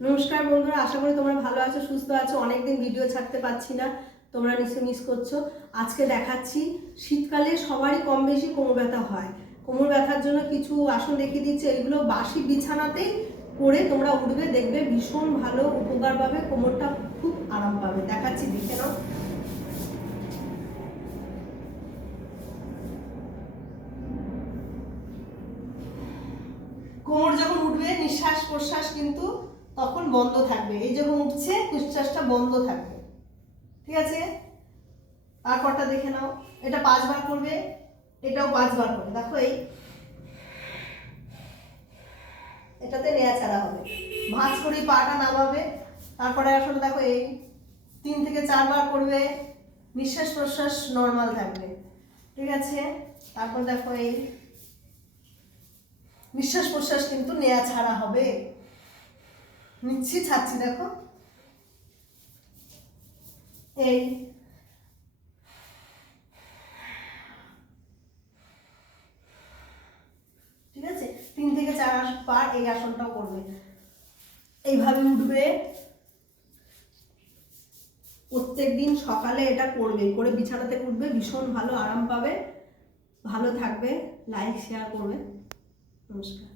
নমস্কার বন্ধুরা, আশা করি তোমরা ভালো আছো, সুস্থ আছো। অনেকদিন ভিডিও ছাড়তে পারছি না, তোমরা নিশ্চয়ই মিস করছো। আজকে দেখাচ্ছি, শীতকালে সবারই কম বেশি কোমর ব্যথা হয়। কোমর ব্যথার জন্য কিছু আসন দেখিয়ে দিচ্ছে। এগুলো বাসি বিছানাতেই করে তোমরা উঠবে, দেখবে ভীষণ ভালো উপকার পাবে, কোমরটা খুব আরাম পাবে। দেখাচ্ছি, দেখে নাও। কোমর যখন উঠবে, নিঃশ্বাস প্রশ্বাস কিন্তু তখন বন্ধ থাকবে। এই যখন উঠছে, নিঃশ্বাসটা বন্ধ থাকবে। ঠিক আছে, তারপরটা দেখে নাও। এটা 5 বার করবে, এটাও 5 বার করবে। দেখো, এটাতে নেয়া ছাড়া হবে, ভাঁজ করে পাটা নামাবে। তারপরে আসলে দেখো, এই 3 থেকে 4 বার করবে, নিঃশ্বাস প্রশ্বাস নর্মাল থাকবে। ঠিক আছে, তারপর দেখো, এই নিঃশ্বাস প্রশ্বাস কিন্তু নেয়া ছাড়া হবে। নিচ্ছি, ছাড়ছি, দেখো এই ঠিক আছে, 3 থেকে 4 বার এই আসনটাও করবে। এইভাবে উঠবে, প্রত্যেকদিন সকালে এটা করবে, করে বিছানাতে উঠবে, ভীষণ ভালো আরাম পাবে, ভালো থাকবে। লাইক শেয়ার করবে। নমস্কার।